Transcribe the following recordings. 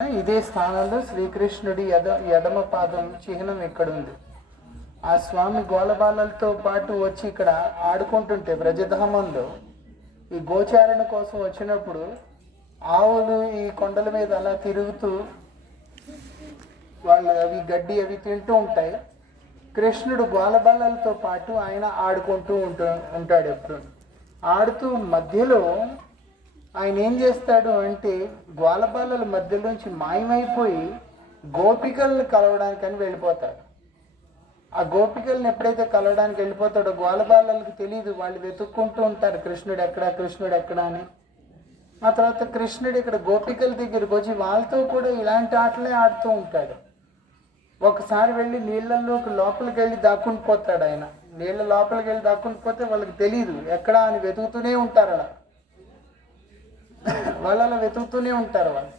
ఇదే స్థానంలో శ్రీకృష్ణుడి ఎడమ పాదం చిహ్నం ఇక్కడ ఉంది. ఆ స్వామి గోలబాలలతో పాటు వచ్చి ఇక్కడ ఆడుకుంటుంటే బ్రజధామంలో ఈ గోచారణ కోసం వచ్చినప్పుడు ఆవులు ఈ కొండల మీద అలా తిరుగుతూ వాళ్ళు అవి గడ్డి అవి తింటూ ఉంటాయి. కృష్ణుడు గోలబాలలతో పాటు ఆయన ఆడుకుంటూ ఉంటాడు. ఎప్పుడు ఆడుతూ మధ్యలో ఆయన ఏం చేస్తాడు అంటే గ్వాలబాలల మధ్యలోంచి మాయమైపోయి గోపికల్ని కలవడానికని వెళ్ళిపోతాడు. ఆ గోపికల్ని ఎప్పుడైతే కలవడానికి వెళ్ళిపోతాడో గ్వాలబాలలకు తెలియదు, వాళ్ళు వెతుక్కుంటూ ఉంటారు కృష్ణుడు ఎక్కడ అని. ఆ తర్వాత కృష్ణుడు ఇక్కడ గోపికల దగ్గరికి వచ్చి వాళ్ళతో కూడా ఇలాంటి ఆటలే ఆడుతూ ఉంటాడు. ఒకసారి వెళ్ళి నీళ్ళలోకి లోపలికి వెళ్ళి దాక్కుని పోతాడు. ఆయన నీళ్ళ లోపలికి వెళ్ళి దాక్కుని పోతే వాళ్ళకి తెలియదు ఎక్కడా అని వెతుకుతూనే ఉంటారు. అలా వెతుకుతూనే ఉంటారు వాళ్ళు.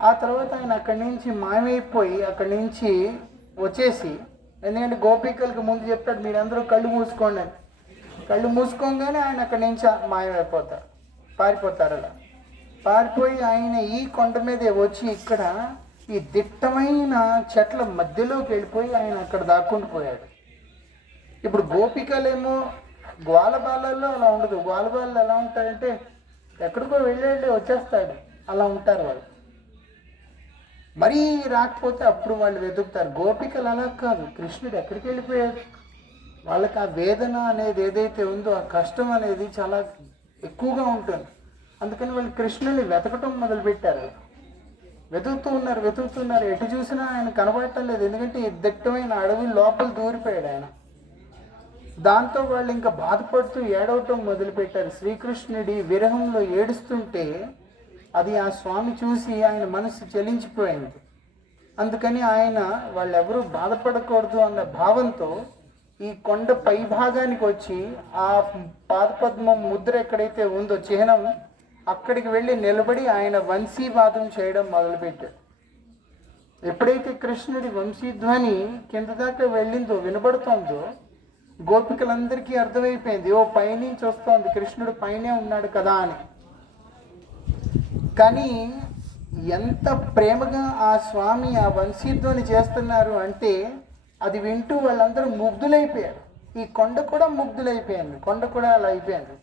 ఆ తర్వాత ఆయన అక్కడి నుంచి మాయమైపోయి అక్కడి నుంచి వచ్చేసి, ఎందుకంటే గోపికలకు ముందు చెప్తాడు మీరందరూ కళ్ళు మూసుకోండి అని. కళ్ళు మూసుకోగానే ఆయన అక్కడి నుంచి మాయమైపోతారు, పారిపోతారు. అలా పారిపోయి ఆయన ఈ కొండ మీదే వచ్చి ఇక్కడ ఈ దిట్టమైన చెట్ల మధ్యలోకి వెళ్ళిపోయి ఆయన అక్కడ దాక్కుంటూ పోయాడు. ఇప్పుడు గోపికలేమో గ్వాలబాలలో అలా ఉండదు. గ్వాలబాలలో ఎలా ఉంటాయంటే ఎక్కడికో వెళ్ళి వచ్చేస్తాడు, అలా ఉంటారు వాళ్ళు. మరీ రాకపోతే అప్పుడు వాళ్ళు వెతుకుతారు. గోపికలు అలా కాదు, కృష్ణుడు ఎక్కడికి వెళ్ళిపోయాడు. వాళ్ళకి ఆ వేదన అనేది ఏదైతే ఉందో ఆ కష్టం అనేది చాలా ఎక్కువగా ఉంటుంది. అందుకని వాళ్ళు కృష్ణుని వెతకటం మొదలుపెట్టారు. వెతుకుతున్నారు. ఎటు చూసినా ఆయన కనబడటం లేదు, ఎందుకంటే ఈ దట్టమైన అడవి లోపల దూరిపోయాడు ఆయన. దాంతో వాళ్ళు ఇంకా బాధపడుతూ ఏడవటం మొదలుపెట్టారు. శ్రీకృష్ణుడి విరహంలో ఏడుస్తుంటే అది ఆ స్వామి చూసి ఆయన మనసు చలించిపోయింది. అందుకని ఆయన వాళ్ళెవరూ బాధపడకూడదు అన్న భావంతో ఈ కొండ పై భాగానికి వచ్చి ఆ పాదపద్మం ముద్ర ఎక్కడైతే ఉందో చిహ్నం, అక్కడికి వెళ్ళి నిలబడి ఆయన వంశీవాదం చేయడం మొదలుపెట్టాడు. ఎప్పుడైతే కృష్ణుడి వంశీధ్వని కింద దాకా వెళ్ళిందో వినబడుతోందో గోపికలందరికీ అర్థమైపోయింది, ఓ పైనుంచి వస్తోంది, కృష్ణుడు పైనే ఉన్నాడు కదా అని. కానీ ఎంత ప్రేమగా ఆ స్వామి ఆ వంశీధ్వని చేస్తున్నారు అంటే అది వింటూ వాళ్ళందరూ ముగ్ధులైపోయారు. ఈ కొండ కూడా ముగ్ధులైపోయింది, కొండ కూడా అలా అయిపోయింది.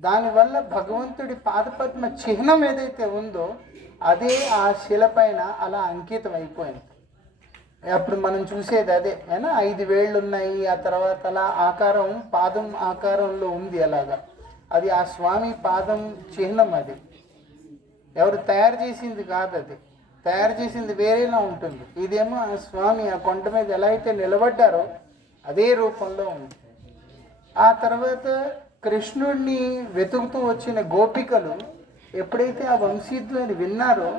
దానివల్ల భగవంతుడి పాదపద్మ చిహ్నం ఏదైతే ఉందో అదే ఆ శిల పైన అలా అంకితం అయిపోయింది. అప్పుడు మనం చూసేది అదే, అయినా 5 వేళ్ళు ఉన్నాయి. ఆ తర్వాత అలా ఆకారం పాదం ఆకారంలో ఉంది అలాగా. అది ఆ స్వామి పాదం చిహ్నం. అది ఎవరు తయారు చేసింది కాదు, అది తయారు చేసింది వేరేలా ఉంటుంది. ఇదేమో ఆ స్వామి ఆ కొండ మీద ఎలా అయితే నిలబడ్డారో అదే రూపంలో ఉంది. ఆ తర్వాత కృష్ణుడిని వెతుకుతూ వచ్చిన గోపికలు ఎప్పుడైతే ఆ వంశీధ్వని విన్నారో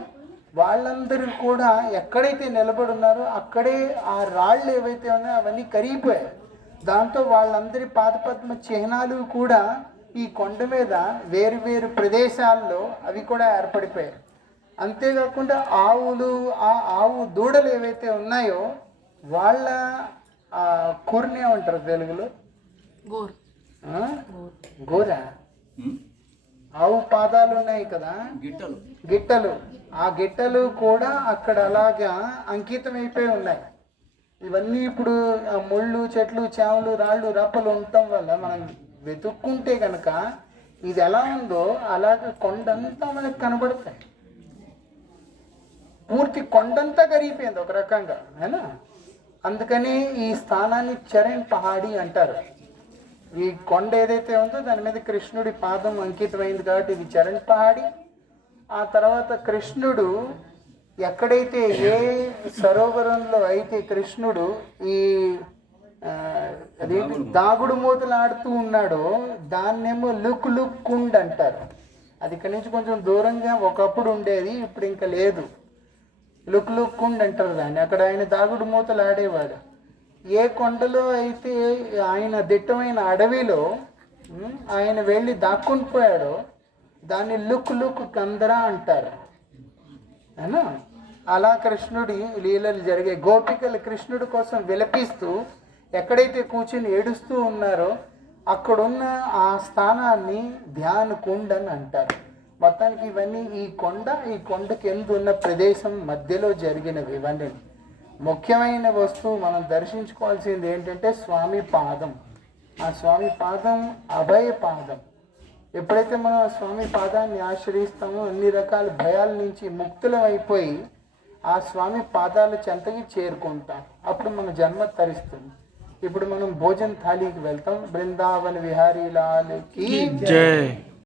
వాళ్ళందరూ కూడా ఎక్కడైతే నిలబడున్నారో అక్కడే ఆ రాళ్ళు ఏవైతే ఉన్నాయో అవన్నీ కరిగిపోయాయి. దాంతో వాళ్ళందరి పాదపద్మ చిహ్నాలు కూడా ఈ కొండ మీద వేరు ప్రదేశాల్లో అవి కూడా ఏర్పడిపోయాయి. అంతేకాకుండా ఆవులు, ఆ ఆవు దూడలు ఏవైతే ఉన్నాయో వాళ్ళ కూరని ఏమంటారు తెలుగులో? గోరా. ఆవు పాదాలు ఉన్నాయి కదా, గిట్టలు. ఆ గిట్టలు కూడా అక్కడ అలాగా అంకితం అయిపోయి ఉన్నాయి. ఇవన్నీ ఇప్పుడు ముళ్ళు, చెట్లు, చేమలు, రాళ్ళు, రప్పలు ఉండటం వల్ల మనం వెతుక్కుంటే కనుక ఇది ఎలా ఉందో అలాగే కొండంతా మనకు కనబడతాయి. పూర్తి కొండంతా కరిగిపోయింది ఒక రకంగా, అయినా అందుకని ఈ స్థానాన్ని చరణ్ పహాడి అంటారు. ఈ కొండ ఏదైతే ఉందో దాని మీద కృష్ణుడి పాదం అంకితమైంది కాబట్టి ఇది చరణ్ పహాడి. ఆ తర్వాత కృష్ణుడు ఎక్కడైతే ఏ సరోవరంలో అయితే కృష్ణుడు ఈ అదేంటి దాగుడు మూతలు ఆడుతూ ఉన్నాడో దాన్నేమో లుక్ కుండ్ అంటారు. అది ఇక్కడి నుంచి కొంచెం దూరంగా ఒకప్పుడు ఉండేది, ఇప్పుడు ఇంకా లేదు. లుక్ కుండ్ అంటారు దాన్ని. అక్కడ ఆయన దాగుడు మూతలు ఆడేవాడు. ఏ కొండలో అయితే ఆయన దిట్టమైన అడవిలో ఆయన వెళ్ళి దాక్కుని పోయాడో దాన్ని లుక్ కందరా అంటారు. అయినా అలా కృష్ణుడి లీలలు జరిగే. గోపికలు కృష్ణుడి కోసం విలపిస్తూ ఎక్కడైతే కూర్చుని ఏడుస్తూ ఉన్నారో అక్కడున్న ఆ స్థానాన్ని ధ్యాన కుండ్ అని అంటారు. మొత్తానికి ఇవన్నీ ఈ కొండకి ఎందు ఉన్న ప్రదేశం మధ్యలో జరిగినవి ఇవన్నీ. ముఖ్యమైన వస్తువు మనం దర్శించుకోవాల్సింది ఏంటంటే స్వామి పాదం. ఆ స్వామి పాదం అభయ పాదం. ఎప్పుడైతే మనం ఆ స్వామి పాదాన్ని ఆశ్రయిస్తామో అన్ని రకాల భయాల నుంచి ముక్తులం అయిపోయి ఆ స్వామి పాదాల చెంతకి చేరుకుంటాం. అప్పుడు మన జన్మ తరిస్తుంది. ఇప్పుడు మనం భోజన థాలీకి వెళ్తాం. బృందావన విహారీ లాల్ కీ జై.